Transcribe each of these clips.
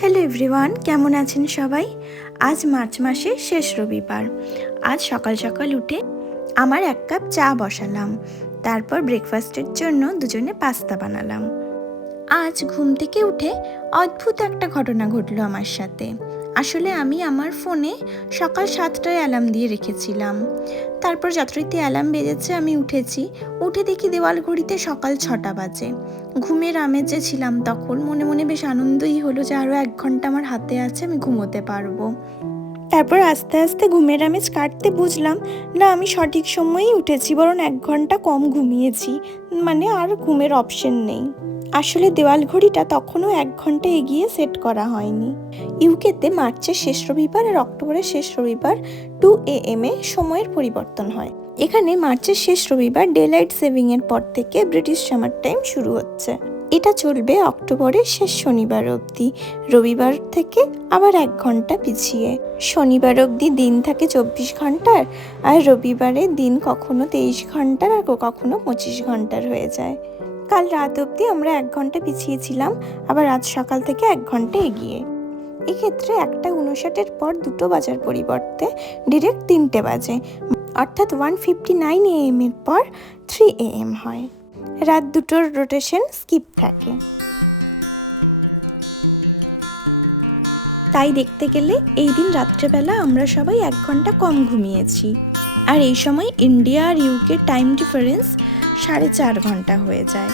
Hello everyone, কেমন আছেন সবাই? আজ মার্চ মাসের শেষ রবিবার। আজ সকাল সকাল উঠে আমার এক কাপ চা বসালাম। তারপর ব্রেকফাস্টের জন্য দুজনে পাস্তা বানালাম। আজ ঘুম থেকে উঠে অদ্ভুত একটা ঘটনা ঘটলো আমার সাথে। আসলে আমি আমার ফোনে সকাল সাতটায় অ্যালার্ম দিয়ে রেখেছিলাম। তারপর যথারীতি অ্যালার্ম বেজেছে, আমি উঠেছি। উঠে দেখি দেওয়াল ঘড়িতে সকাল ছটা বাজে। ঘুমের আমেজে ছিলাম তখন। মনে মনে বেশ আনন্দই হলো যে আরও এক ঘণ্টা আমার হাতে আছে, আমি ঘুমোতে পারব। তারপর আস্তে আস্তে ঘুমের আমেজ কাটতে বুঝলাম, না, আমি সঠিক সময়েই উঠেছি, বরং এক ঘণ্টা কম ঘুমিয়েছি মানে আর ঘুমের অপশন নেই। আসলে দেওয়াল ঘড়িটা তখনও এক ঘণ্টা এগিয়ে সেট করা হয়নি। ইউকেতে মার্চের শেষ রবিবার আর অক্টোবরের শেষ রবিবার টু এ এম এ সময়ের পরিবর্তন হয়। এখানে মার্চের শেষ রবিবার ডে লাইট সেভিং এর পর থেকে ব্রিটিশ সামার টাইম শুরু হচ্ছে। এটা চলবে অক্টোবরের শেষ শনিবার অবধি। রবিবার থেকে আবার এক ঘণ্টা পিছিয়ে। শনিবার অবধি দিন থাকে চব্বিশ ঘণ্টার, আর রবিবারে দিন কখনো তেইশ ঘণ্টার আর কখনো পঁচিশ ঘণ্টার হয়ে যায়। কাল রাত অবধি আমরা এক ঘণ্টা পিছিয়েছিলাম আবার আজ সকাল থেকে এক ঘণ্টা এগিয়ে। এক্ষেত্রে একটা উনষাটের পর দুটো বাজার পরিবর্তে ডিরেক্ট তিনটে বাজে, অর্থাৎ ওয়ান ফিফটি নাইন এএম এর পর থ্রি এএম হয়। রাত দুটোর রোটেশন স্কিপ থাকে। তাই দেখতে গেলে এই দিন রাত্রেবেলা আমরা সবাই এক ঘণ্টা কম ঘুমিয়েছি। আর এই সময় ইন্ডিয়া আর ইউকে টাইম ডিফারেন্স সাড়ে চার ঘণ্টা হয়ে যায়।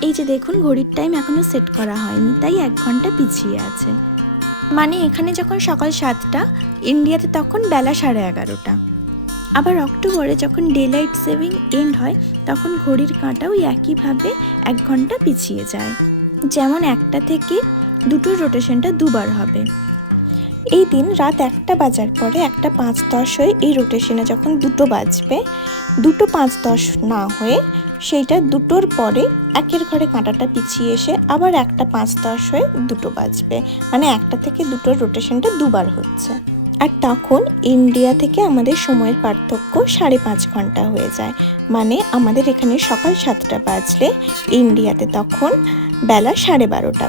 এই যে দেখুন, ঘড়ির টাইম এখনও সেট করা হয়নি, তাই এক ঘণ্টা পিছিয়ে আছে। মানে এখানে যখন সকাল সাতটা ইন্ডিয়াতে তখন বেলা সাড়ে এগারোটা। আবার অক্টোবরে যখন ডে লাইট সেভিং এন্ড হয়, তখন ঘড়ির কাঁটাও একইভাবে এক ঘণ্টা পিছিয়ে যায়। যেমন একটা থেকে দুটোর রোটেশনটা দুবার হবে। এই দিন রাত একটা বাজার পরে একটা পাঁচ দশ হয়ে এই রোটেশনে যখন দুটো বাজবে, দুটো পাঁচ দশ না হয়ে সেইটা দুটোর পরে একের ঘরে কাঁটাটা পিছিয়ে এসে আবার একটা পাঁচ দশ হয়ে দুটো বাজবে। মানে একটা থেকে দুটোর রোটেশনটা দুবার হচ্ছে। আর তখন ইন্ডিয়া থেকে আমাদের সময়ের পার্থক্য সাড়ে পাঁচ ঘণ্টা হয়ে যায়। মানে আমাদের এখানে সকাল সাতটা বাজলে ইন্ডিয়াতে তখন বেলা সাড়ে বারোটা।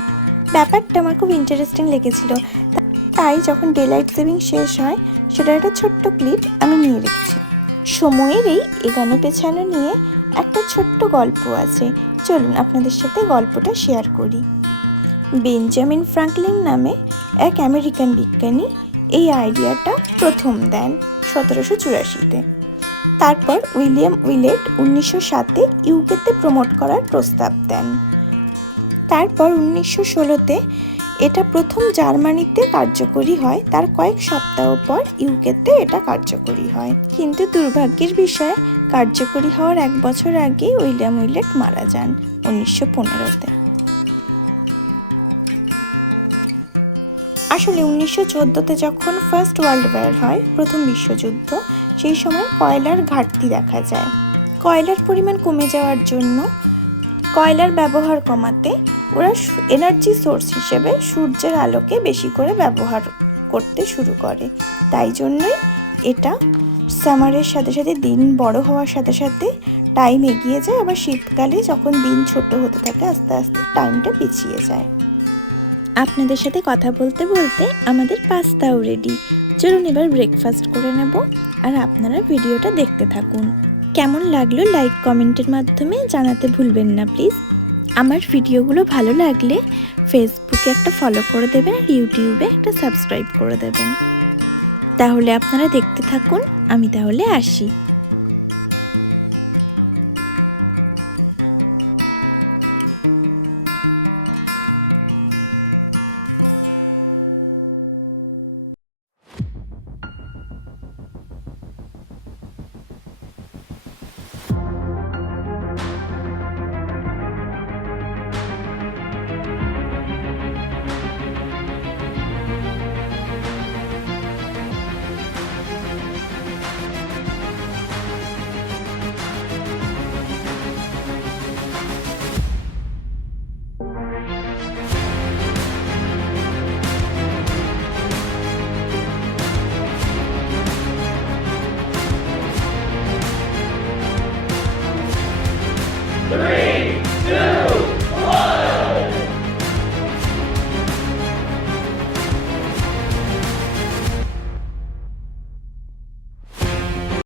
ব্যাপারটা আমার খুব ইন্টারেস্টিং লেগেছিল। তাই যখন ডে লাইট সেভিং শেষ হয়, সেটার একটা ছোট্ট ক্লিপ আমি নিয়ে রেখেছি। সময়ের এই এগানো পেছানো নিয়ে একটা ছোট্ট গল্প আছে। চলুন আপনাদের সাথে গল্পটা শেয়ার করি। বেঞ্জামিন ফ্রাঙ্কলিন নামে এক আমেরিকান বিজ্ঞানী এই আইডিয়াটা প্রথম দেন সতেরোশো চুরাশিতে। তারপর উইলিয়াম উইলেট উনিশশো সাতে ইউকেতে প্রমোট করার প্রস্তাব দেন। তারপর উনিশশো ষোলোতে এটা প্রথম জার্মানিতে কার্যকরী হয়, তার কয়েক সপ্তাহ পর ইউকেতে এটা কার্যকরী হয়। কিন্তু দুর্ভাগ্যের বিষয়ে কার্যকরী হওয়ার এক বছর আগে উইলিয়াম উইলেট মারা যান, উনিশশো পনেরোতে। আসলে উনিশশো চোদ্দোতে যখন ফার্স্ট ওয়ার্ল্ড ওয়ার হয়, প্রথম বিশ্বযুদ্ধ, সেই সময় কয়লার ঘাটতি দেখা যায়। কয়লার পরিমাণ কমে যাওয়ার জন্য কয়লার ব্যবহার কমাতে ওরা এনার্জি সোর্স হিসেবে সূর্যের আলোকে বেশি করে ব্যবহার করতে শুরু করে। তাই জন্যই এটা সামারের সাথে সাথে দিন বড় হওয়ার সাথে সাথে টাইম এগিয়ে যায়, আবার শীতকালে যখন দিন ছোট হতে থাকে, আস্তে আস্তে টাইমটা পিছিয়ে যায়। আপনাদের সাথে কথা বলতে বলতে আমাদের পাস্তাও রেডি চলুন এবার ব্রেকফাস্ট করে নেব আর আপনারা ভিডিওটা দেখতে থাকুন। কেমন লাগল লাইক কমেন্টের মাধ্যমে জানাতে ভুলবেন না প্লিজ আমার ভিডিওগুলো ভালো লাগলে ফেসবুকে একটা ফলো করে দেবেন আর ইউটিউবে একটা সাবস্ক্রাইব করে দেবেন। তাহলে আপনারা দেখতে থাকুন, আমি তাহলে আসি।